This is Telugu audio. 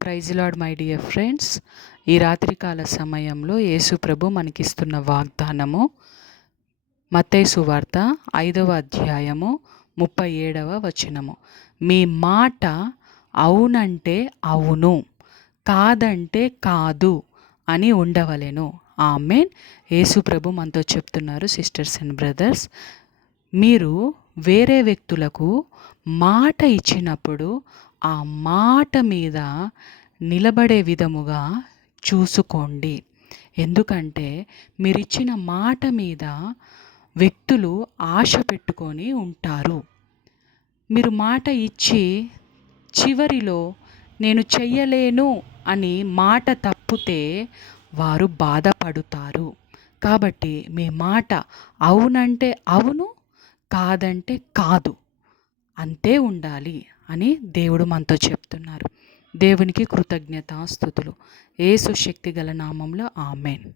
Praise Lord my dear friends. ఈ రాత్రికాల సమయంలో యేసు ప్రభు మనకిస్తున్న వాగ్దానము మత్తయి సువార్త 5వ అధ్యాయము 37వ వచనము. మీ మాట అవునంటే అవును, కాదంటే కాదు అని ఉండవలెను. ఆమేన్. యేసు ప్రభు మనతో చెప్తున్నారు, సిస్టర్స్ అండ్ బ్రదర్స్, మీరు వేరే వ్యక్తులకు మాట ఇచ్చినప్పుడు ఆ మాట మీద నిలబడే విధముగా చూసుకోండి. ఎందుకంటే మీరిచ్చిన మాట మీద వ్యక్తులు ఆశ పెట్టుకొని ఉంటారు. మీరు మాట ఇచ్చి చివరిలో నేను చెయ్యలేను అని మాట తప్పితే వారు బాధపడుతారు. కాబట్టి మీ మాట అవునంటే అవును, కాదంటే కాదు, అంతే ఉండాలి అని దేవుడు మనతో చెప్తున్నారు. దేవునికి కృతజ్ఞతాస్తుతులు. యేసు శక్తి గల నామంలో ఆమేన్.